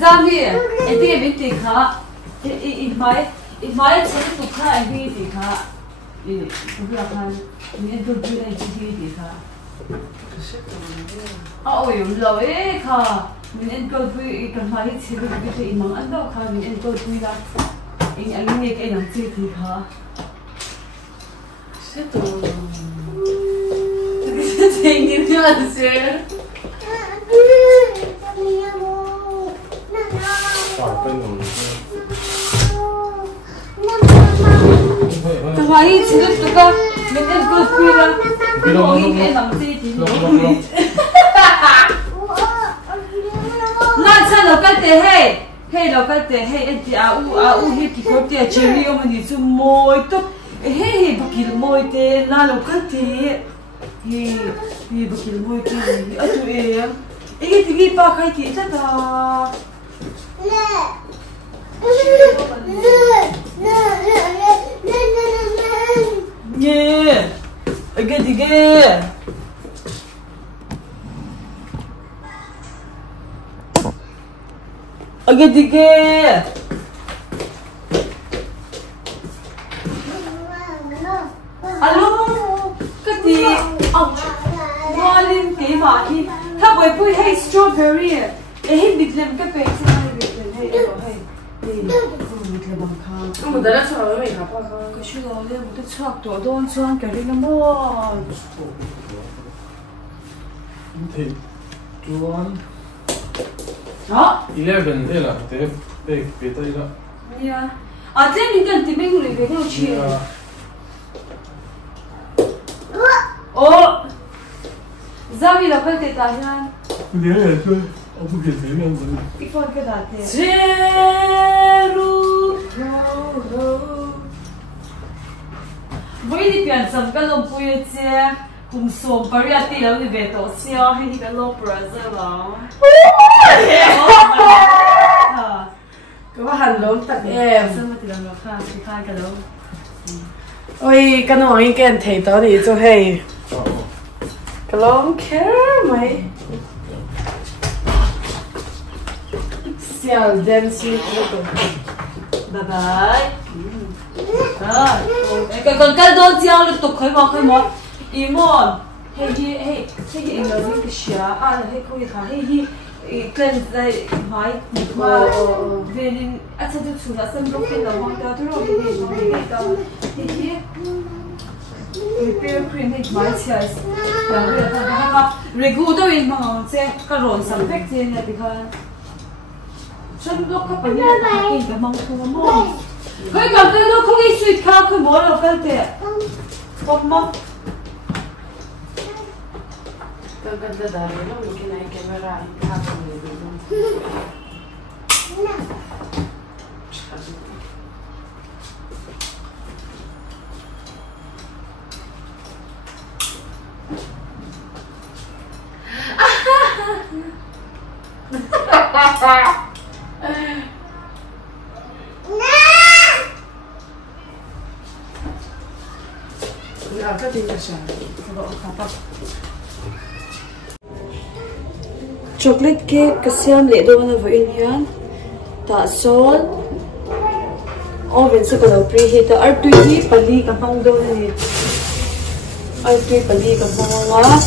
Zami, eti ebin tikha, imai chani tukha ebi tikha, tukha kan, ni durbi na ebi tikha. Oh, yung lawe ka, ni durbi ikamai chiri bite imang ando ka, ni durbi la, ini angin ek enam chiri tikha. Sito. Tingin niyo answer. Kamai chilip tuka menen ko kuira oi ke namse ti na cha local te hey local te hey enti a u he ki ko te cheri o mani chu moi to hey bakil moi te na local te hey bakil moi te atu e tigi pa khai ti ta ta yeah, again. Alo, cái gì? Morning tí mà đi. Thắp với bụi hay strawberry. Hết bịt lên cái bể cho hai bịt lên hay rồi hay. 뭐 내가 처음에 가봐서 그 시간 내부터 추억 도돈 추억 결이가 뭐 Thì chuan 어? 11 thế là thế về tới đó. Yeah. À thế mình cần tìm mình người về theo chuyện. Ồ. Zami là cái gì ta nha? Nhớ là thôi, ông không kể thế nhau rồi. Cái phone cái đó thế. 제루 Với đi tiền sắm cái lồng bùi chia cùng số variety là người về tổ xio hay đi cái lồng brazil đó. 그거 한 놈 딱 em Sao mà tiền nó khai cái lồng. ôi cái nó anh cái thấy đó thì cho hay cái lông care mày siam đem xin Bye bye. Còn cái đó chiao được tục khơi mò imon hey anh nói cái xia hey coi khá hey cleanse đây mai mà về nên anh sẽ chụp ra xem lúc cái đầu hoàng ta thôi rồi cái này tao hey repair cream hey mai chia là bây giờ tao ha regu đâu in mà ngon chứ cái rốn sắm phết chứ này thì thôi chân lúc các bạn nhớ cái mong thua mong cái cảm thấy nó không ít sweet khác cái món nào cái gì không mong cái đó nó cái này camera cái hạt cái gì vậy? chocolate cake cái siam lệ đồ nó với anh hiền ta sol oven sẽ có preheat ta ar tui hi pali ka hang do ni ar tui pali ka hang wa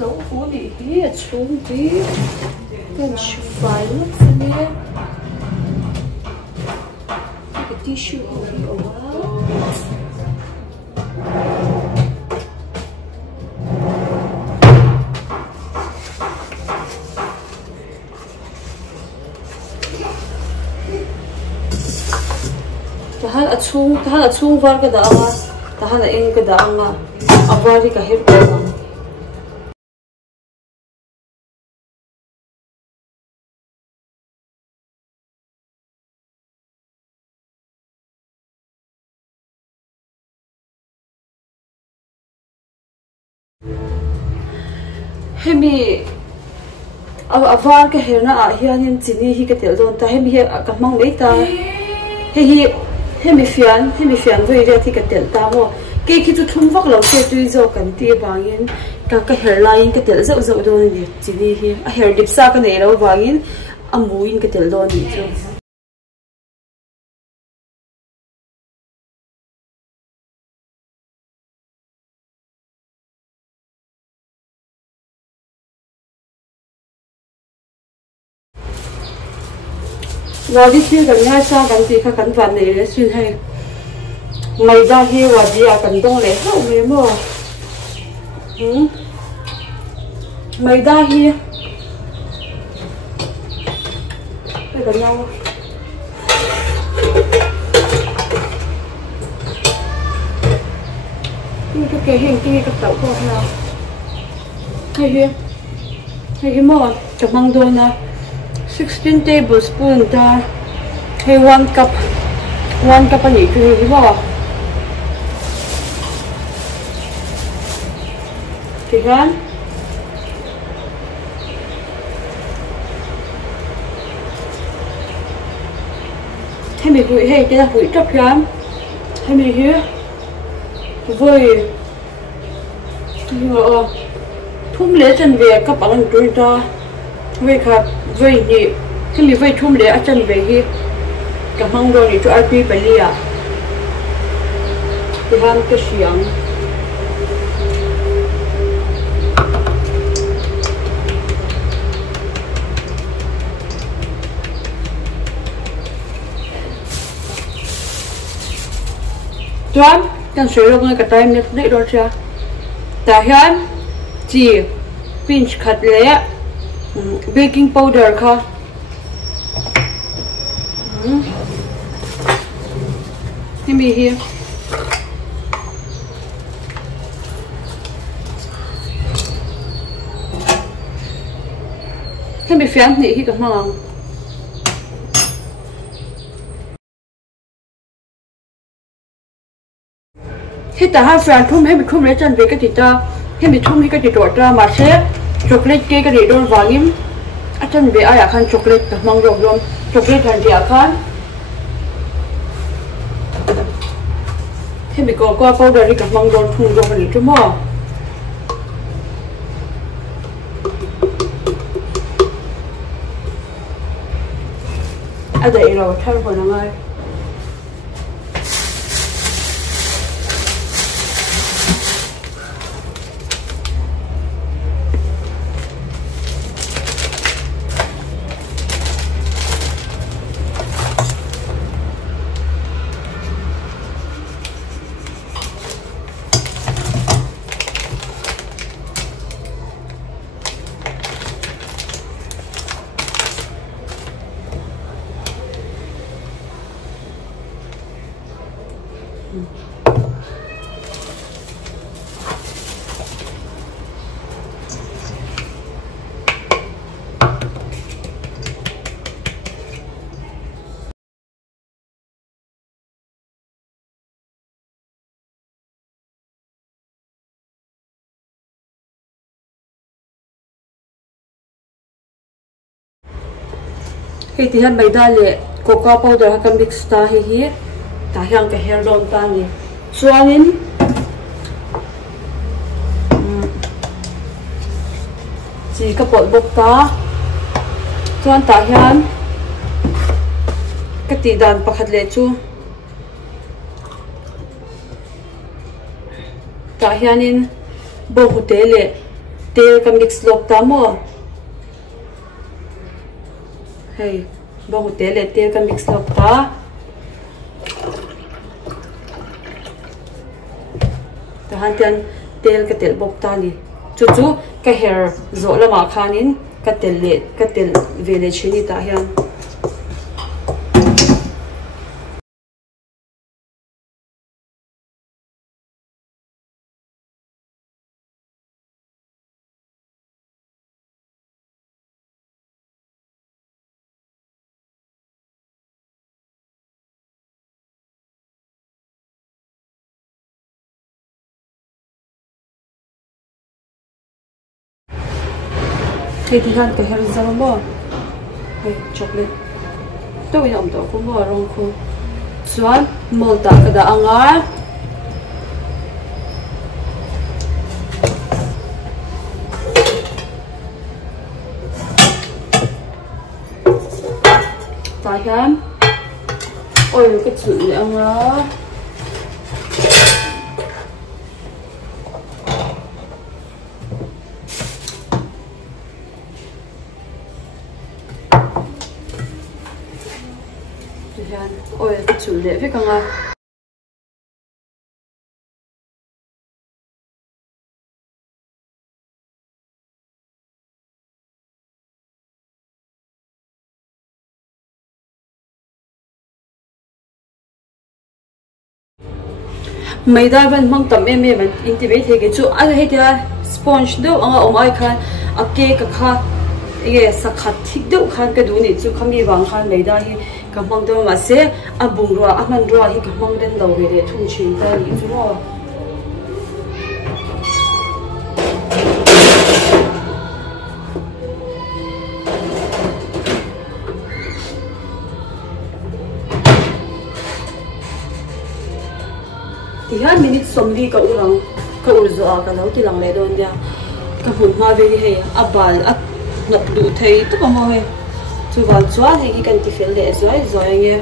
lẩu của đi kia xuống tí cần phải lúc này cái tissue ở phía tahan achung var ka daanga tahan a eng ka daanga avari ka her ko hemi avar ka herna a hianin chini hi ka tel don ta hemi he ka mang mei ta hemi fian voi re thi ka tel ta mo ke khi chu thum vak lo se tui zo kan ti bangin ka hairline ka tel zo zo don ni chini hi a hair dip sa ka nei lo bangin amuin ka tel don ni chu wadi thi kan nga sa kan ti kha kan van nei le sin hai mai da hi wadi a kan dong le ho me mo mai da hi cái kan nhau cái cái hình cái tàu của nào hay mo chọc mang đôi na 16 tablespoon ta hay 1 cup anh ấy cứ hiểu không thì gan hay mình hủy hay cái là hủy trấp gan hay mình hiểu với thum lễ chân về các bạn đôi ta với cả với nhị cái mình với thum lễ chân về hi cả mong rồi thì cho ai pi phải lia thì han cái siam tuan kan soi lo ngai ka time net nei ro cha ta hian chi pinch khat le baking powder kha hemi hi hemi fian ni hi ka mang khi ta hai friend thum hemi thum le chan ve ka ti ta hemi thum hi ka ti tor ta ma se chocolate cake ka ri don wangim a chan ve aya khan chocolate ka mang rom rom chocolate han dia khan hemi ko powder hi ka mang ron thung rom ni tu mo a dai lo thar ho na ngai khi thì hắn bày đa lệ cocoa powder ha kan mix ta hi ta hiang ka hair don ta ni chuanin chỉ ka pot bok ta chuan ta hian ka ti dan pakhat le chu ta hianin bo hu te le tel ka mix lok ta mo hey bo hu te le tel ka mix lok ta ta han ten tel ka tel bok ta ni chu chu ka hair zo lama khanin ka tel vele chini ta hian Hay thì han cái hair ra mà. Hey, chocolate. Tôi làm đó cũng vào rong khu. Chuan mol ta cái đó anga. Ta hian. Ôi cái chuyện này anga. Ôi cái chủ lệ với con à mấy đại vẫn mang tầm em vẫn intibate cái chỗ ai hay thì sponge đâu ông ai khan à cake cái khan ये सखत ठीक दो खान के दूनी चु खमी वांग खान लेदा ही कमंग दो मासे अबुंग रो अमन रो ही कमंग den lo रे थुंग छिन ता ली चु रो तिहा minute somli ka urzo a ka lo ki lang le don dia ka hun ma ve hi abal nộp đủ thấy tất cả mọi người chú vào chua thì cái cần thì phải để rồi nghe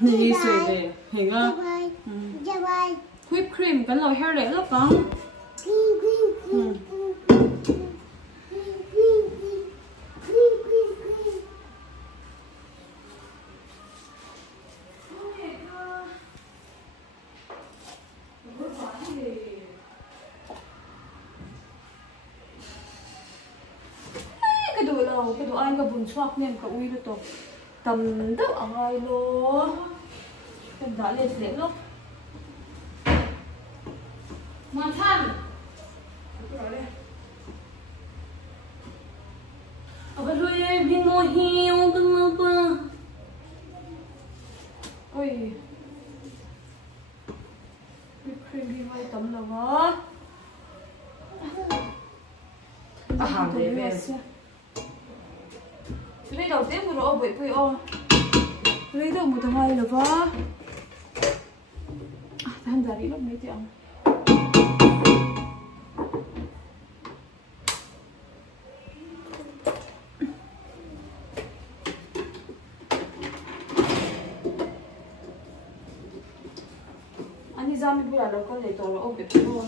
Này rồi về, hình à? Whipped cream, cái lò hair để lắm con. Cái đồ ăn cái bún xoạc nên cái uy được tầm đỡ ở ngoài luôn tầm đã lên đến lúc mà than ở cái đuôi em đi ngồi hiu cái ngơ bơ ôi cream đi vai tầm là quá hàng để về lấy đầu tiên của nó bởi vì lấy đầu một thằng này là quá thằng già đi lúc mấy tiếng anh đi ra mình bây giờ đâu có để tổ nó ôm cái luôn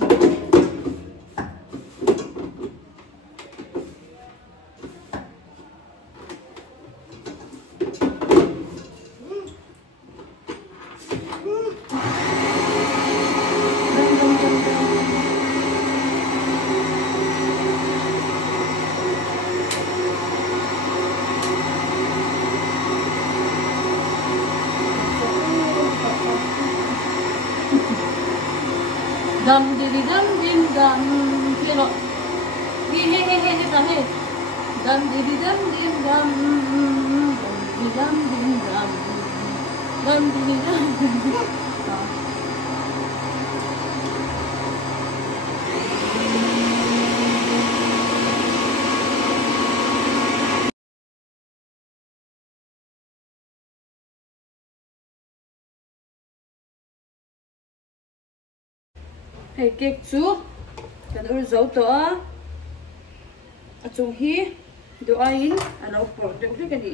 dum didi dum dim dum. Pero he ta he. Dum didi dum dim dum. Dum dim dum. Dum didi dum dim. Hey cake chu kan ur zo to a chung hi do a in alo por de ri kan hi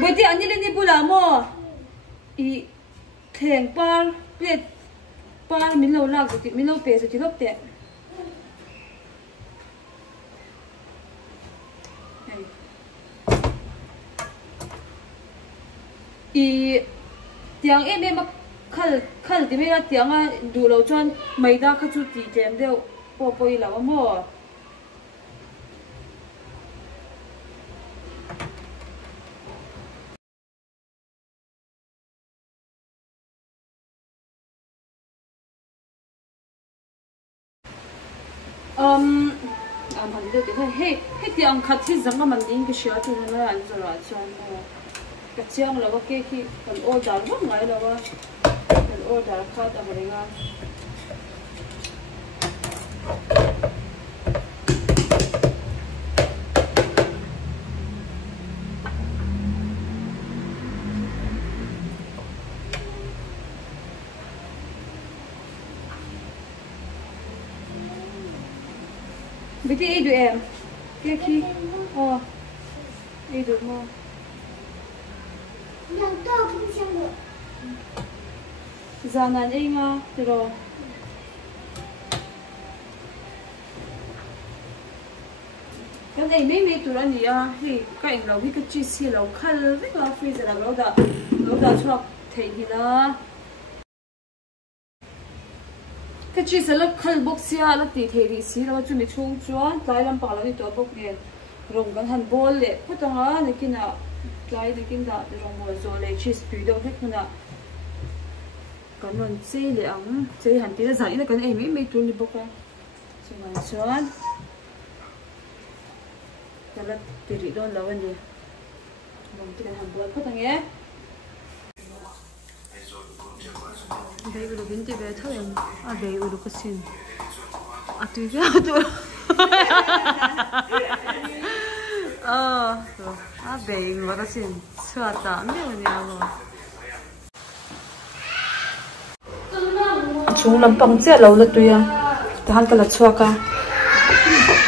Buti anile ni bula mo I theng par plate par min lo lak ti min lo pe ti lop te tiếng em mà khal thì mấy tiếng à đủ lâu cho mấy đa các chú tí thêm đều bỏ bôi là mà anh hỏi được cái này hết tiếng khát thì rằng mà mình đi cái chuyện thì nó là anh rồi cho cái chiang là cái khi còn order rất ngay là còn order khác ở đây nga bây giờ đi em cái khi đi được không giờ này anh rồi cái này mấy tụi anh à thì cái anh lâu cái chi xí lâu khăn rất là freezer là lâu đã cho thấy thì nó cái chi xí lâu khăn bốc xí là tí thấy đi xí là chúng mình chung chuan lại làm bảo là đi tổ bốc nè rồng cái hành bol lệ có tao á này kia nào lại này kia đã rồng bol rồi lấy cheese bì đâu hết nữa cái món chế lệ ống chế hành tí là giải là cái này mấy tụi đi bốc à xong rồi chuan cái là tùy đó lâu anh đi rồng cái hành bol có tao nghe đây vừa đến thì về thôi à đây vừa được cái xin à tùy ra tụi à đây mà cái xin xưa ta nhiều nhà rồi chúng làm bằng chế lâu là tùy à ta han cái là xưa cả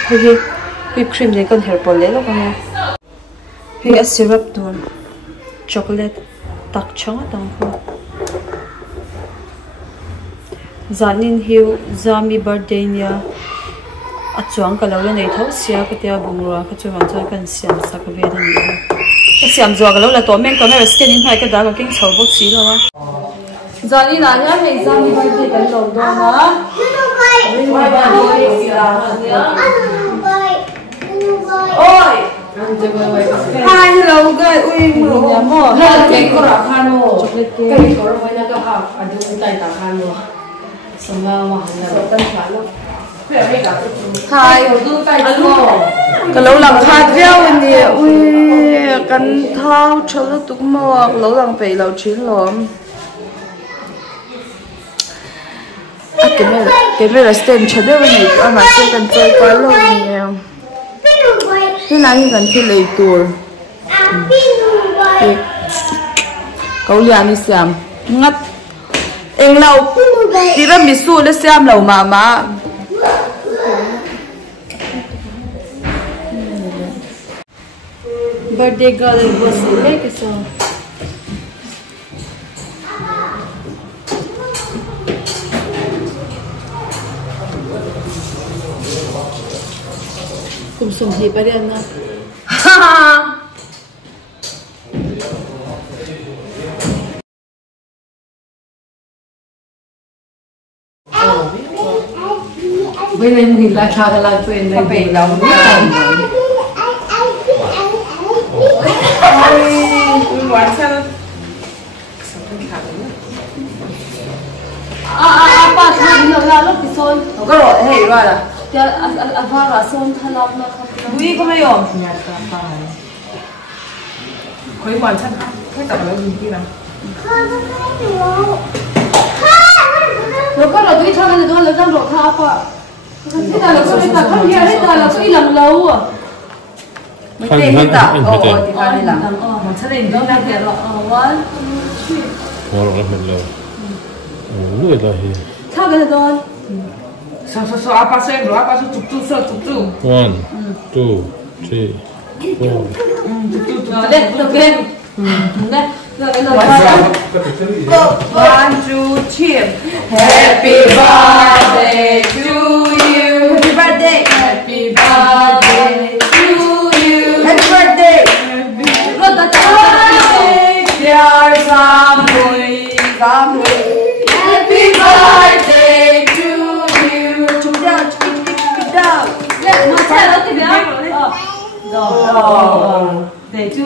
thì whipped cream này còn hair ball lấy lo cả thì syrup thôi chocolate đặc trắng ở trong phố zanin hiu zami birthday nia achuang ka lo nei tho sia ka tia bungra ka chuan cha kan siam sak ve dan ni ka siam zo ka lo la to men ka me skin in hai ka da ka king chho bok si lo wa zani na ya me zami birthday kan lo do na oi hi hello guys ui mo mo cake ko ra khano chocolate cake ko ra na ka ha adu tai ta khano hai cái lâu làm hạt rau anh đi ui cắn thao cho nó tụng mò lâu làm phải lâu chín lắm cái này là stem chả đâu anh ăn mà chơi cần chơi quá lâu nhiều thế này cần chơi lấy tour câu nhà đi xem ngắt em lâu đi ra misu để xem lâu mà birthday girl was like so cùng sống thì bà điên à Với nên thì là sao là chuyện này bị lòng Quán sao? Apa sih nggak lo pisau? có rồi hay rồi là Ya apa rason halap na kapit. Bui có mấy ổn? Khối quán chân khách tập nó gì kia nào? Lo có lo tuy thằng này đó là đang rồi khá apa. Thế là có cái thằng kia hết là có ít làm lâu à. mới tê hết à thì phải đi làm Một chân này nó đang tiền rồi. One, two, three. Wow, nó mình lâu. Ủa, đây là Thằng cái đó. So apa sen rồi, apa so tuk tuk. 1, 2, 3, 4. Đây, đầu tiên. Đây, rồi cái đầu tiên. 1, 2, 3. Happy birthday to you. Happy birthday. Happy birthday to you. Happy birthday. Rồi ta chào. Dear Samui. Happy birthday to you. Chúc đau. Mà sao đó thì biết. Rồi. Để chú.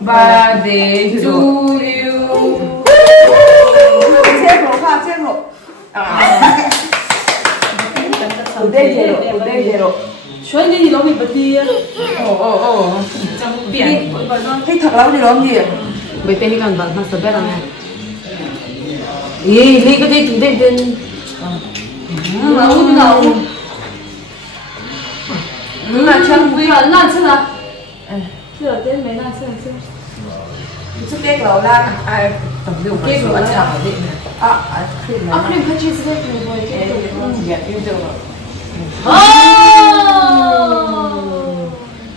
Birthday to you. Xem rồi. Đây rồi. Chuyện gì nó bị bật đi. Trong biển. thích thật lắm thì đó gì bởi tên đi còn vẫn mà sợ biết là này ý lý cái gì chúng tên tên Nấu như nào? Là chân Bây giờ làm chứ nào? Chưa tên mấy nào chưa? chút đếch là lan tầm dụng cái của anh chào định Cream cheese đấy rồi cái nhận yêu được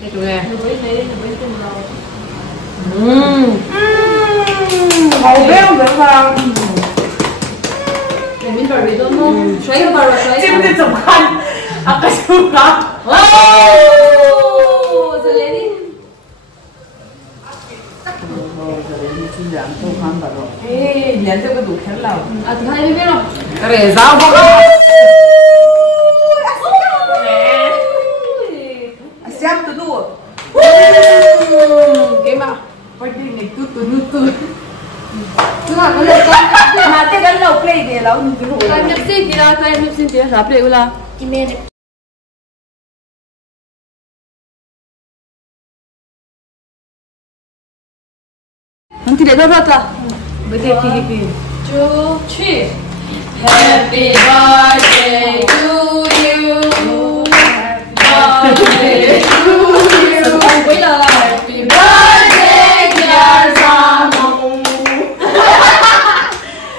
cái tụi nghe với tên nào? màu béo béo vào Để mình bảo về đâu không? Xoáy vào rồi xoáy. chim cái sủng khăn cái sủng đó Giờ lấy đi. ê nhận cho cái đủ khéo lòng Thì hai biết không? để giáo không xem từ đủ cái mà quay đi này từ nước Chứ mà có được không? mà cái gắn đầu play để lâu như cái Tay nhập xin chị là tay nhập xin chị là sắp được là. Nanti dia dah rata. betul kiki 2, 3. Happy birthday to you. Birthday to you. Bây giờ là Happy birthday dear Samu.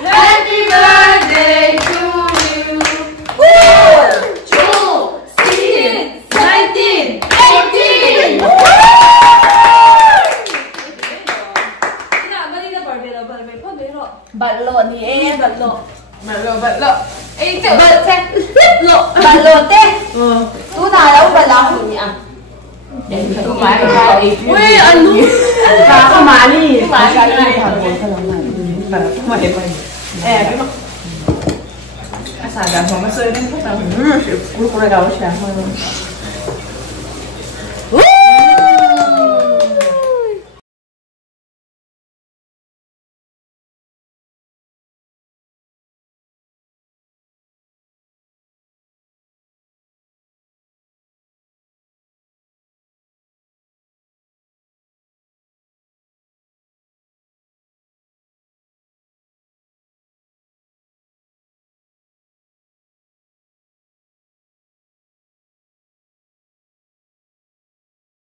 Happy birthday to you. 2, 16, 19, 18. Bận lộn thì em bận lộn. Ê chợ Bận lộn thế. Tú nào đâu bận lộn nhỉ? tôi买个Ui anh luôn. sao mà đi mà cái này cái mà xài cả phòng nó rơi đến hết rồi cuối cùng là đâu sẽ